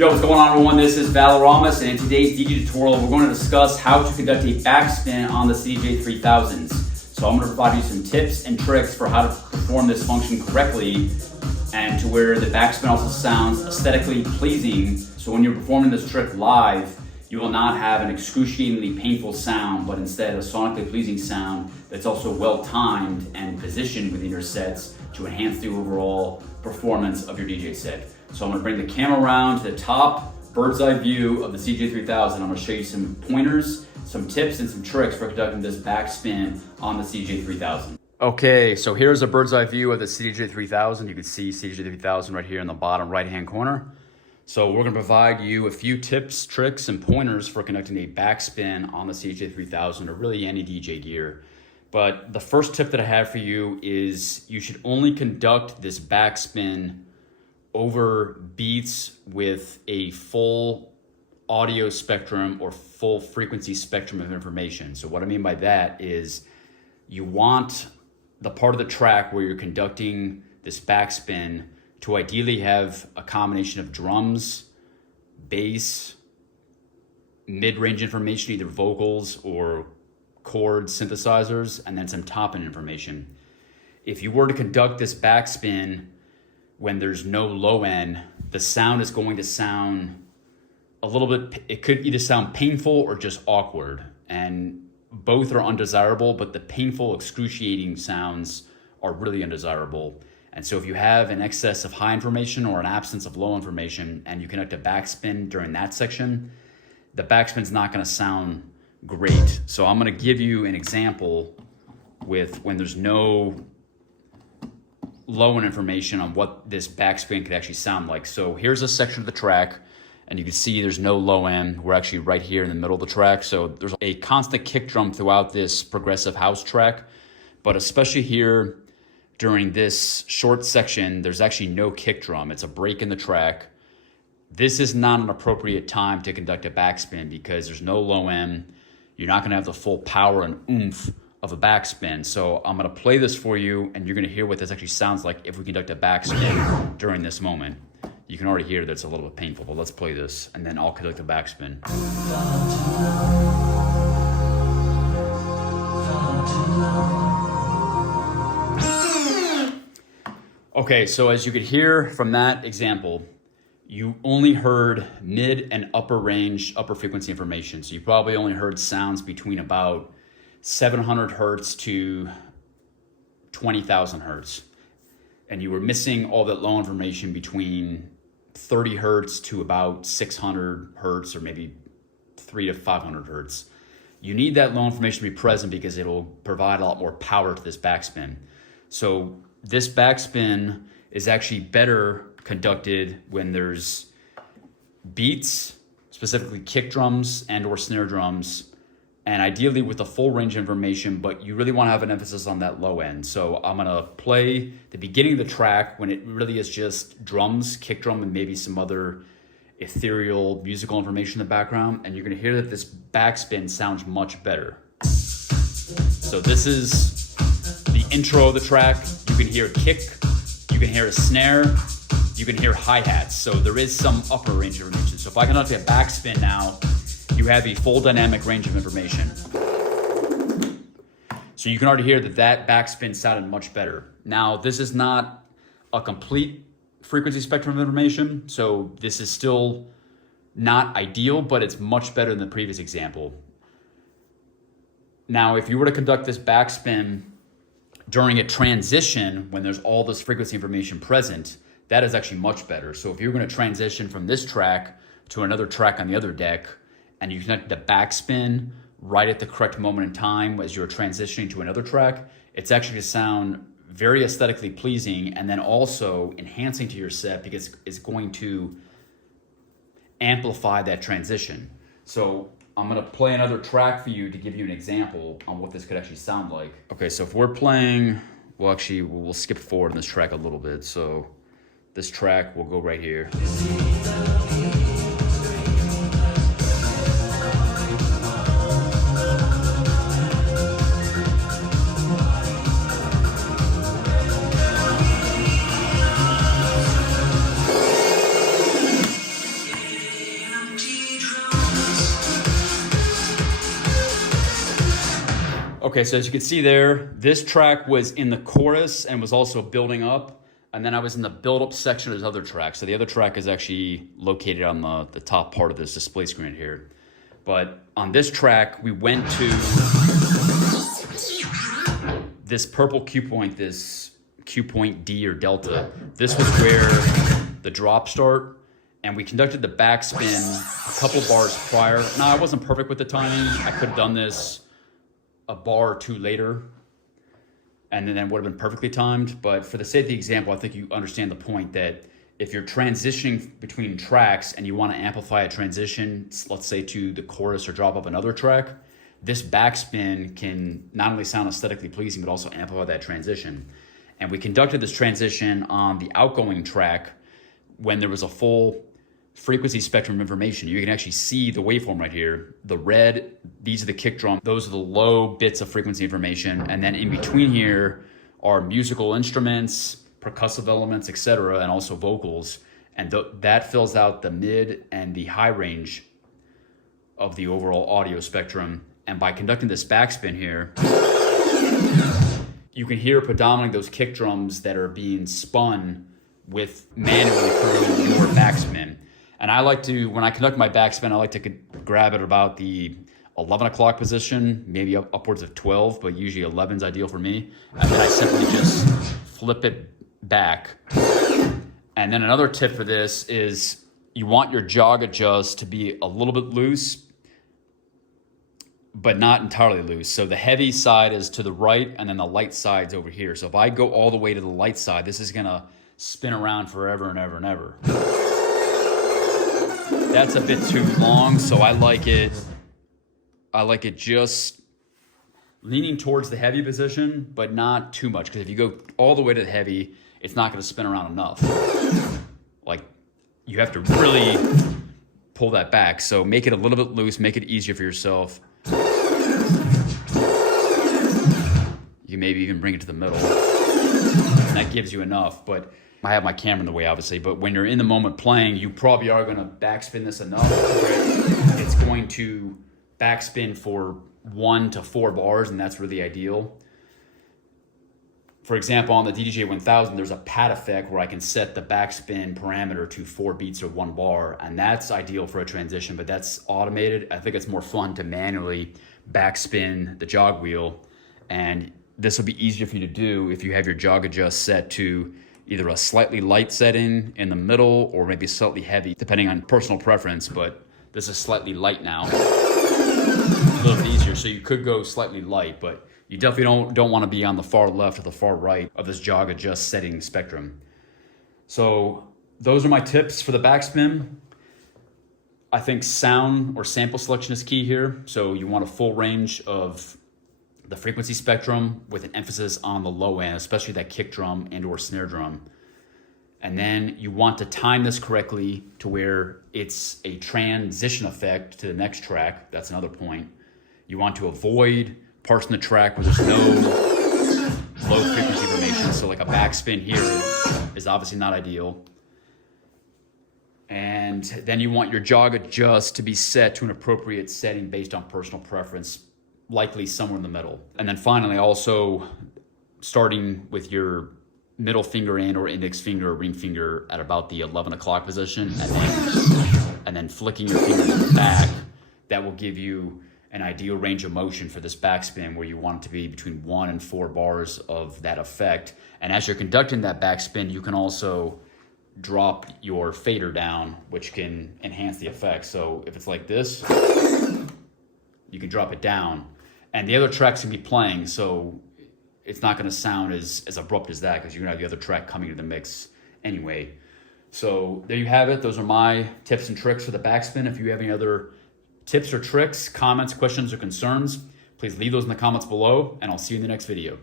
Yo, what's going on, everyone? This is Valoramous, and in today's DJ tutorial, we're going to discuss how to conduct a backspin on the CDJ-3000s. So I'm going to provide you some tips and tricks for how to perform this function correctly and to where the backspin also sounds aesthetically pleasing. So when you're performing this trick live, you will not have an excruciatingly painful sound, but instead a sonically pleasing sound that's also well timed and positioned within your sets to enhance the overall performance of your DJ set. So I'm gonna bring the camera around to the top bird's eye view of the CDJ-3000. I'm gonna show you some pointers, some tips, and some tricks for conducting this backspin on the CDJ-3000. Okay, so here's a bird's eye view of the CDJ-3000. You can see CDJ-3000 right here in the bottom right-hand corner. So we're gonna provide you a few tips, tricks, and pointers for conducting a backspin on the CDJ-3000 or really any DJ gear. But the first tip that I have for you is you should only conduct this backspin over beats with a full audio spectrum or full frequency spectrum of information. So what I mean by that is you want the part of the track where you're conducting this backspin to ideally have a combination of drums, bass, mid-range information, either vocals or chords, synthesizers, and then some top-end information. If you were to conduct this backspin when there's no low end, the sound is going to sound a little bit, it could either sound painful or just awkward. And both are undesirable, but the painful, excruciating sounds are really undesirable. And so if you have an excess of high information or an absence of low information and you conduct a backspin during that section, the backspin's not gonna sound great. So I'm gonna give you an example with when there's no low end information on what this backspin could actually sound like. So here's a section of the track, and you can see there's no low end. We're actually right here in the middle of the track. So there's a constant kick drum throughout this progressive house track, but especially here during this short section, there's actually no kick drum. It's a break in the track. This is not an appropriate time to conduct a backspin because there's no low end. You're not gonna have the full power and oomph of a backspin. So I'm gonna play this for you and you're gonna hear what this actually sounds like if we conduct a backspin during this moment. You can already hear that it's a little bit painful, but let's play this and then I'll conduct a backspin. Okay, so as you could hear from that example, you only heard mid and upper range, upper frequency information. So you probably only heard sounds between about 700 hertz to 20,000 hertz. And you were missing all that low information between 30 hertz to about 600 hertz or maybe 300 to 500 hertz. You need that low information to be present because it'll provide a lot more power to this backspin. So this backspin is actually better conducted when there's beats, specifically kick drums and or snare drums, and ideally with the full range of information, but you really want to have an emphasis on that low end. So I'm gonna play the beginning of the track when it really is just drums, kick drum, and maybe some other ethereal musical information in the background, and you're gonna hear that this backspin sounds much better. So this is the intro of the track. You can hear a kick, you can hear a snare, you can hear hi-hats. So there is some upper range of information. So if I conduct a backspin now, you have a full dynamic range of information. So you can already hear that that backspin sounded much better. Now, this is not a complete frequency spectrum of information, so this is still not ideal, but it's much better than the previous example. Now, if you were to conduct this backspin during a transition when there's all this frequency information present, that is actually much better. So if you're gonna transition from this track to another track on the other deck, and you connect the backspin right at the correct moment in time as you're transitioning to another track, it's actually gonna sound very aesthetically pleasing and then also enhancing to your set because it's going to amplify that transition. So I'm gonna play another track for you to give you an example on what this could actually sound like. Okay, so if we're playing, well actually we'll skip forward in this track a little bit. So this track will go right here. Okay, so as you can see there, this track was in the chorus and was also building up. And then I was in the build-up section of this other track. So the other track is actually located on the top part of this display screen here. But on this track, we went to this purple cue point, this cue point D or delta. This was where the drop start, and we conducted the backspin a couple bars prior. Now, I wasn't perfect with the timing. I could have done this a bar or two later, and then it would have been perfectly timed. But for the sake of the example, I think you understand the point that if you're transitioning between tracks and you want to amplify a transition, let's say to the chorus or drop up another track, this backspin can not only sound aesthetically pleasing, but also amplify that transition. And we conducted this transition on the outgoing track when there was a full frequency spectrum of information. You can actually see the waveform right here. The red, these are the kick drum. Those are the low bits of frequency information. And then in between here are musical instruments, percussive elements, etc., and also vocals. And that fills out the mid and the high range of the overall audio spectrum. And by conducting this backspin here, you can hear predominantly those kick drums that are being spun with manually through your backspin. And I like to, when I conduct my backspin, I like to grab it about the 11 o'clock position, maybe upwards of 12, but usually 11 is ideal for me. And then I simply just flip it back. And then another tip for this is you want your jog adjust to be a little bit loose, but not entirely loose. So the heavy side is to the right, and then the light side's over here. So if I go all the way to the light side, this is gonna spin around forever and ever and ever. That's a bit too long, so I like it just leaning towards the heavy position, but not too much, because if you go all the way to the heavy, it's not gonna spin around enough. Like, you have to really pull that back. So make it a little bit loose, make it easier for yourself. You maybe even bring it to the middle. And that gives you enough, but I have my camera in the way, obviously, but when you're in the moment playing, you probably are gonna backspin this enough where it's going to backspin for 1 to 4 bars, and that's really ideal. For example, on the CDJ-1000, there's a pad effect where I can set the backspin parameter to 4 beats or 1 bar, and that's ideal for a transition, but that's automated. I think it's more fun to manually backspin the jog wheel, and this will be easier for you to do if you have your jog adjust set to either a slightly light setting in the middle or maybe slightly heavy, depending on personal preference, but this is slightly light now. A little bit easier, so you could go slightly light, but you definitely don't want to be on the far left or the far right of this jog adjust setting spectrum. So those are my tips for the backspin. I think sound or sample selection is key here. So you want a full range of the frequency spectrum with an emphasis on the low end, especially that kick drum and or snare drum. And then you want to time this correctly to where it's a transition effect to the next track. That's another point. You want to avoid parts in the track where there's no low frequency information. So like a backspin here is obviously not ideal. And then you want your jog adjust to be set to an appropriate setting based on personal preference, likely somewhere in the middle. And then finally, also starting with your middle finger and or index finger or ring finger at about the 11 o'clock position, and then flicking your fingers back, that will give you an ideal range of motion for this backspin where you want it to be between 1 and 4 bars of that effect. And as you're conducting that backspin, you can also drop your fader down, which can enhance the effect. So if it's like this, you can drop it down. And the other track's gonna be playing, so it's not gonna sound as abrupt as that, because you're gonna have the other track coming to the mix anyway. So there you have it. Those are my tips and tricks for the backspin. If you have any other tips or tricks, comments, questions, or concerns, please leave those in the comments below, and I'll see you in the next video.